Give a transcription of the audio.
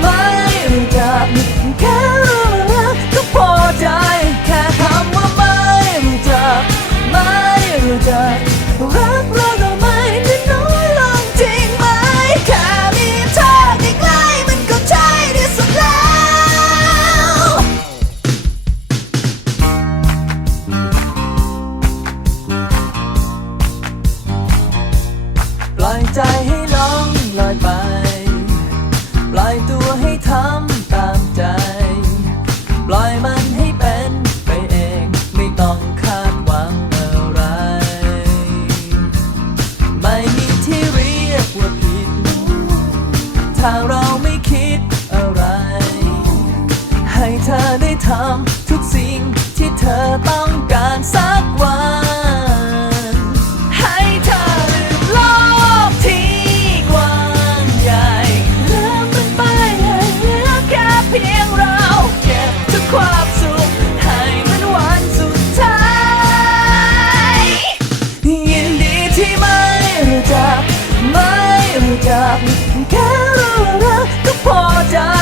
ไม่รู้จักแค่รักก็พอใจ แค่คำว่าไม่รู้จัก ไม่รู้จักรักเราก็ไม่ได้น้อยลงจริงไหม แค่มีเธอใกล้ๆมันก็ใช่ที่สุดแล้ว ปล่อยใจให้ลองลอยไป เราไม่คิดอะไร ให้เธอได้ทำทุกสิ่งที่เธอต้องการสักวันให้เธอลืมโลกที่กว้างใหญ่ลืมมันไปให้เหลือแค่เพียงเราเก็บทุกความสุขให้มันวันสุดท้ายยินดีที่ไม่รู้จักไม่รู้จัก 破绽。